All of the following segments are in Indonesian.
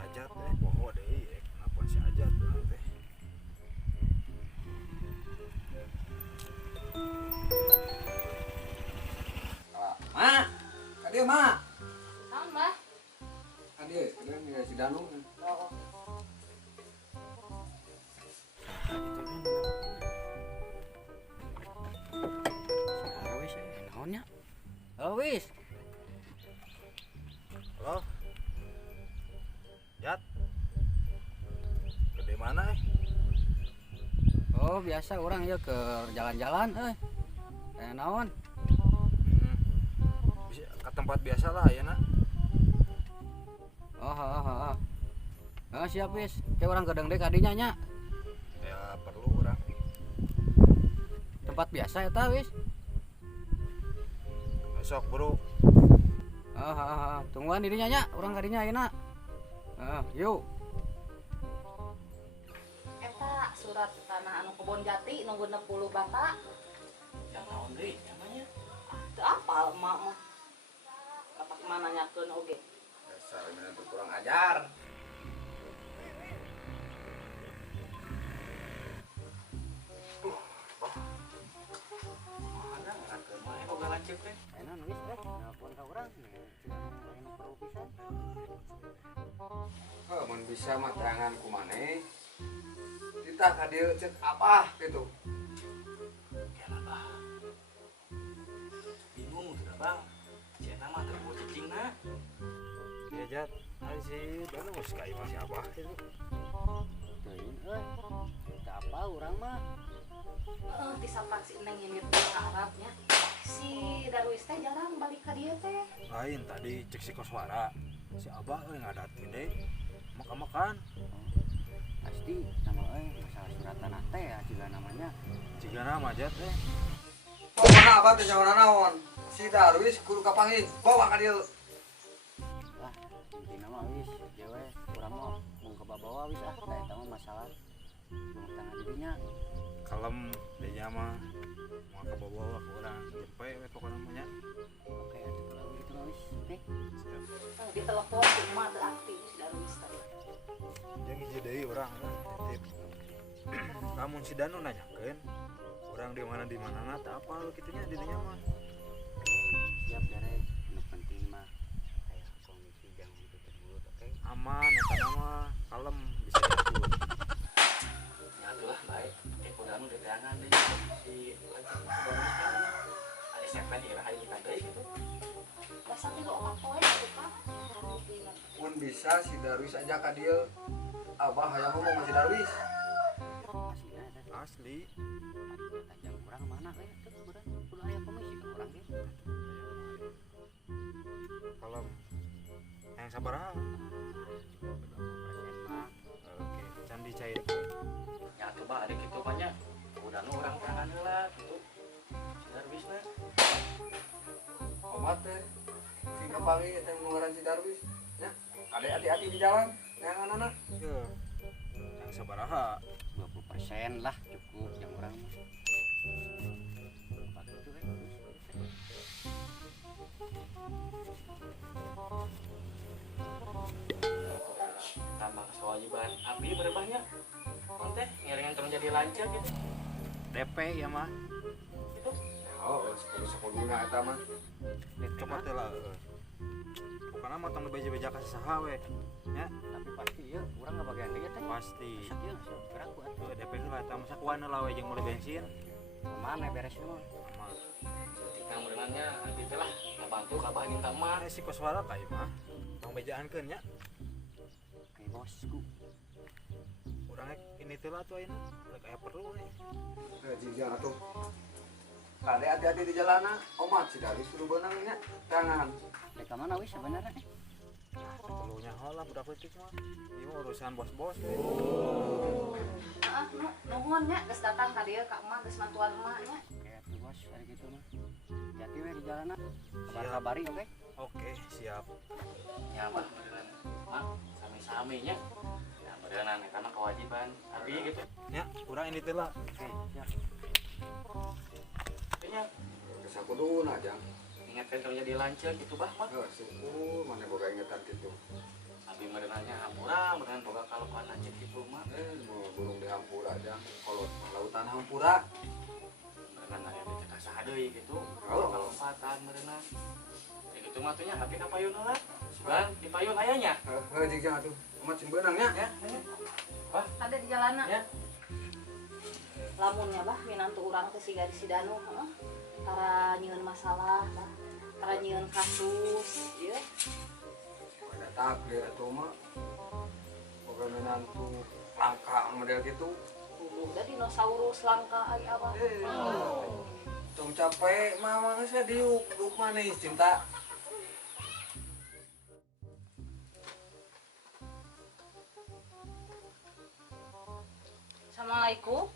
Ajat teh poho deui kenapa si Ajat urang teh. Mak, kadieu mak. Naon, Mbah? Kadieu ya si Danu. Oh. Wis naonnya? Oh wis. Halo. Jat. Gede mana Oh biasa orang ya ke jalan-jalan kayak naon? Bisa ke tempat biasa lah ya nak. Oh siap wis. Kayak orang gedeng deh kadinya nya. Ya perlu orang. Tempat biasa eta wis. Besok bro. Tungguan dirinya nya, orang kadinya ayeuna. Yuk. Eta surat tanah anu kebon jati nu 60 bata. Yang naon deui namanya? Teu apal emak mah. Kapak mana nyakeun oge. Dasar bener tuh kurang ajar. Mana ngakeun mah boga lanceuk teh. Enak wis nelpon ka urang. Anu perlu pisan. Mun bisa mah terangan ku maneh. Ditah ka dieu ceuk apa gitu. Kenapa bah? Bingung tuh bang. Cenah mah teu mau cicingna. Ya Jat. Ari si Danu geus ka imah si Abah itu. Teuing teu apa urang mah. Disapak si Neng ini ke Arabnya. Si Darwis teh jarang balik ka dieu teh. Lain tadi cek si Koswara. Si Abah ngadatin deh. Makan-makan. Pasti sama masalah surat tanah teh ya juga namanya. Jika nama Jat Pokona abah teh jangan naon. Si Darwis kudu kapanggih bawa ka dieu. Lah, intina mah wis dewe urang mah mung kebabawa wis da eta mah masalah rumah tangga dirinya. kalem dia mah mau ke bawah ke orang jempe we pokoknya namanya. Oke, atuh kalau gitu mah wis. Oke. Siap. Di telepon si emak teu aktif si Darwis teh. Yang hiji deui urang titip. Lamun si Danu nanyakeun urang di mana na teu apal kitunya dirinya mah. Siap beres. Nu penting mah aya kondisi jangan itu tersebut, oke? Aman eta mah kalem bisa diatur. Atuh baik. Udah nu deteangan deui si ada segmen ira hari kita deui gitu. Dasar juga omak poe gitu kan. Mun bisa si Darwis aja ka dieu. Abah hayang ngomong sama si Darwis. Aslinya eta Asli. tajam kurang mana we teh urang kudu aya komisi ka urang ge. Kalem. Yang sabaraha? Oke, can dicairkeun. Ya coba ada gitu banyak udah nu orang tangan heula gitu Darwis na Omat teh sing kapanggih eta nu ngaran si Darwis. Nya, ade hati-hati di jalan. Neangan anak. Ye. Yang sabaraha? 20% lah cukup yang orang mah. Pak itu kan tambah kewajiban api berbanyak teh ngiringan terus jadi lancar gitu DP ya mah. gitu Oh, sepuluh-sepuluhna eta mah. Coba teh lah. Bukan mah tong beja-beja ka saha we. Nya, tapi pasti ya orang nggak bagian dia teh pasti. sakit gerak kuat DP lah eta mah sakuana lah we jeung mulai bensin. mana beresnya mah Aman. ketika berenangnya gitu lah bantu kabah jeung kamar Si Koswara ka imah. Tong bejaankeun nya. kayak bosku Urang ini teh lah tuh ayeuna. Rek aya perlu we. Jijang atuh. Ade hati-hati di jalanan. Omat si Darwis kudu beunang nya. Tangan. mereka mana wis sebenarnya Perlunya heula budak leutik mah. Ieu mah urusan bos-bos. Heeh, nuhun nya geus datang ka dieu ka emak geus mantuan emak nya. kayak tuh bos kayak gitu mah hati we di jalanan kabar-kabari oke Oke, siap. ya mah beneran mah sami-sami nya ya beneran karena kewajiban abi gitu Nya, urang ini teh lah. oke siap Kesakuduna jang. ingatkan kalau jadi lancar gitu bah mah Syukur mana boga inget kan itu. Abi merenangnya hampura, merenang boga kalau kan anjir gitu mah. Mau burung di hampura aja. Kalau lautan hampura. Merenang aya teh kasaha deui gitu. Oh. Kalau lompatan merenang. Ya gitu mah tuh nya abi ka payun lah. Sugan di payun aya nya. Jig jangan tuh. Amat cimbeunangnya. Ya. Ada di jalanan. Ya. Lamunnya bah minantu urang teh siga di Sidanu, heeh. Tara nyieun masalah, bah. Tara nyieun kasus, ieu. Ada takdir itu mah. Pokoknya menantu langka model gitu. Udah dinosaurus langka ai abah. Tong capek mama saya diuk manis cinta. Assalamualaikum.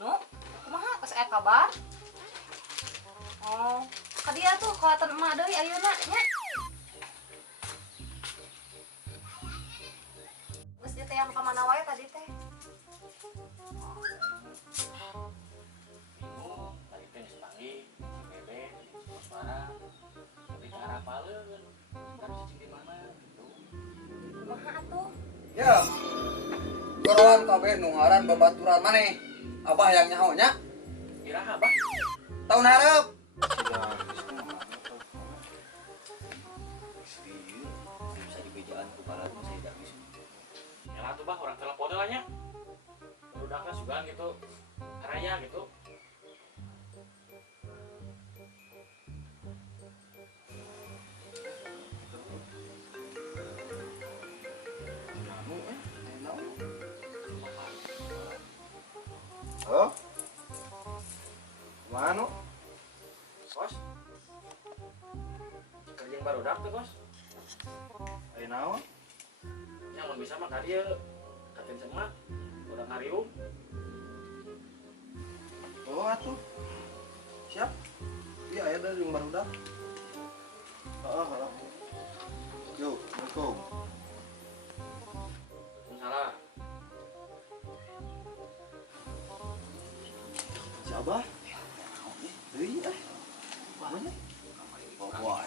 Nu, kumaha geus aya kabar? Oh, ka dia tuh kelihatan emak deui ayeuna nya. Geus diteyang ka mana wae tadi teh? Bingung, tadi teh geus panggil si Bebe, si Koswara. Tapi teu harapaeun. Harus cicing di mana gitu. Kumaha atuh? Ya. Goroan kabeh nu ngaran babaturan maneh. Abah yang nyahonya Iraha bah. tahun hareup. Bisa dibejaan ku barat saya tidak bisa. Ya lah tuh bah orang telepon lah nya. Udahnya sugan gitu. Raya gitu. Oh. Mana? Kos. Kerja yang baru tuh kos. Ayo naon? Yang mau bisa mah dia katin semak. Udah ngariung. Oh atuh. Siap. Iya aya dari yang baru dah. Heeh. Yo, Assalamualaikum. Salah. Si Abah? Deui Mana? Wah,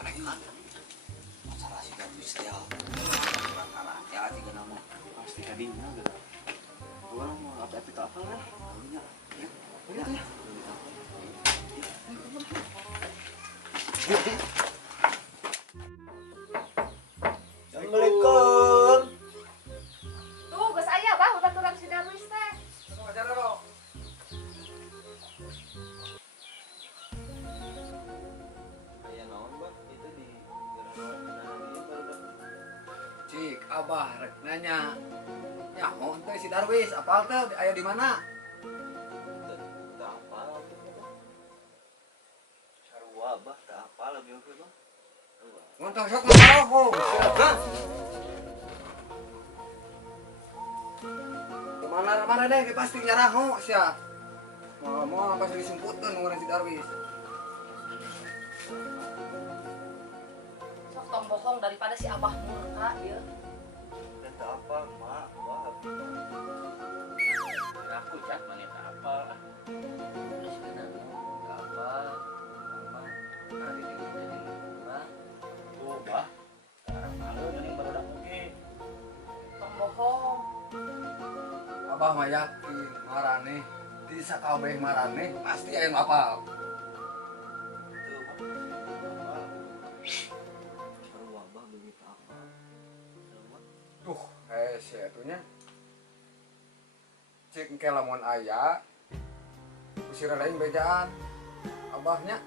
masalah si Gadis teh. Hati-hati kan nama. Pasti kadinya gitu. Orang mau apa-apa tak apa lah. Tahunya. Ya. Begitu ya. Assalamualaikum. Tuh geus aya bah babaturan si Darwis teh. Ngajar lo. Aya naon, Mbak? Itu di gara-gara baru Cik, Abah rek nanya. Ya, mau teh si Darwis, apal teh aya di mana? tak apal tuh, Mbak. Sarua, Bah, tak apal lebih oke, Bang. Ngontong sok ngomong. Hah? Kemana-mana deh, dia pasti nyaraho sia. Mau pas disumputkeun ngeureun si Darwis. Sok tong bohong daripada si abah murka ieu. Dan tak apal, Mak. Wah, Aku cak mana tak apa. terus kenapa? Tak apal. Sama hari ini jadi murah. Tuh bah. Sekarang malu yang baru oke. Tong bohong. Abah mah yakin marane di sakabeh marane pasti aya nu apal. Tuh, Bang. Tak apal. Sarua, Bah, begitu apal. Sarua. Duh, si atunya. Cik engke lamun aya usir lain bejaan abahnya.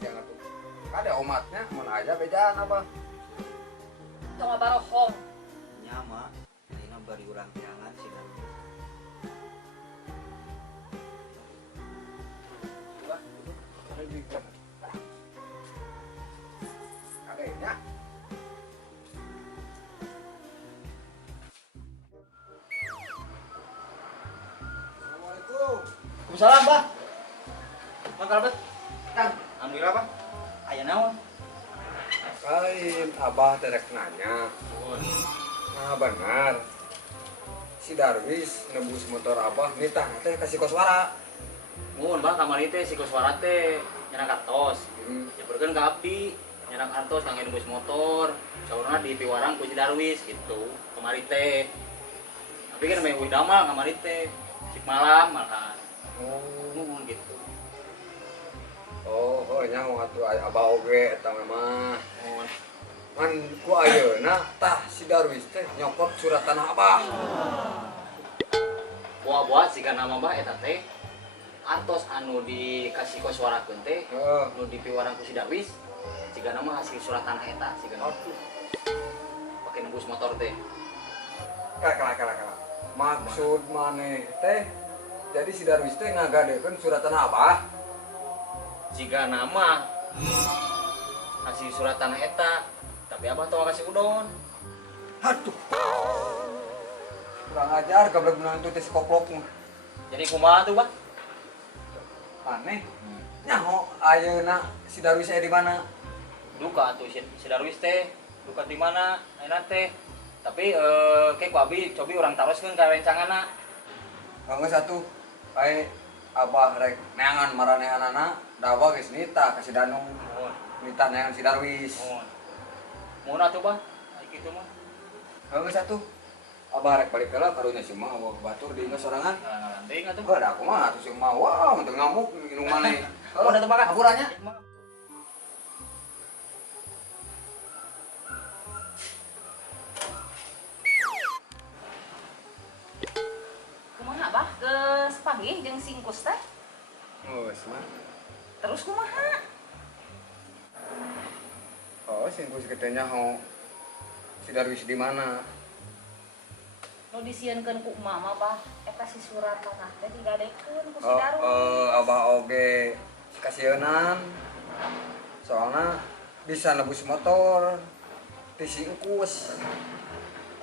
Jika tuh. Ada omatnya mun aya bejaan abah. Tong barohong. Nyama. Ini bari urang tiangan sih dan Bah, adanya. Assalamualaikum. Waalaikumsalam bah. Makan apa? Kang. Alhamdulillah bah. Aya naon? Lain abah terek nanya. Nah benar. Si Darwis nebus motor abah nitah teh kasih koswara. Mun bah kamari teh si Koswara teh nyana tos. Ya kan ke abdi nyerang artos kangge nembus motor saurna di piwarang ku si Darwis gitu kemari teh tapi kan memang damal kamari teh cik malam malahan Oh, gitu oh nyaho atuh abah oge eta mah. mohon Man ku ayeuna tah si Darwis teh nyokot surat tanah abah. buah-buah siga nama mbah eta teh artos anu dikasih koswarakeun teh Heeh. anu di piwarang ku si Darwis siga nama hasil surat tanah eta siga nama pakai nembus motor teh Kala. Maksud maneh teh jadi si Darwis teh ngagadekeun surat tanah abah. jika nama kasih surat tanah eta tapi abah tau kasih udon Aduh. Kurang ajar goblok menang teh si koplok mah. jadi kumaha tuh bah Aneh. Nyaho ayeuna si Darwis aya di mana? duka tuh si Darwis teh duka di mana enak teh tapi kayak ku abi cobi orang taroskeun ka rencanganna Geus atuh bae abah rek neangan maranehanana da abah geus nita ka si Danu. mohon Nita neangan si Darwis. mohon atuh bah aya kitu mah Geus atuh abah rek balik heula karunya si mah abah batur di geus sorangan. ngalanting atuh Heuh da kumaha atuh si mah wah untuk ngamuk minum maneh. oh atuh bakal Haburannya. Kumaha bah geus panggih jeung singkus teh? Geus mah. Terus kumaha? Oh, singkus ketenya ho si Darwis di mana? Nu disieunkeun ku mama bah eta si surat tanah teh digadekeun ku si Oh, Darwis. abah oge kasieunan. Soalna bisa nebus motor ti singkus.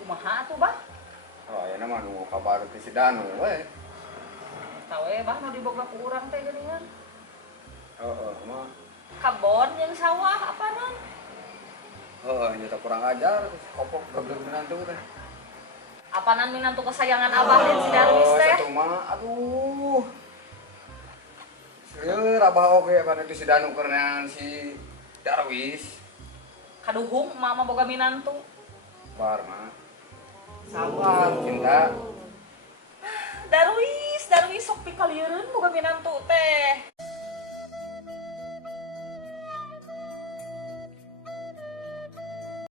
Kumaha atuh bah? Oh, ayeuna mah nu kabar ti si Danu we. Tau bah nu diboga ku urang teh geuningan. Heeh, mah. Kabon jeung sawah apanan? Heeh, nya teh kurang ajar kopok goblok menantu teh. Apanan minantu kesayangan abah dan si Darwis teh? Satu mah aduh. Seueur abah oge pan itu si Danu kerenan si Darwis. Kaduhung mama boga minantu. Bar mah. Sabar cinta. Darwis sok pikaliereun boga minantu teh.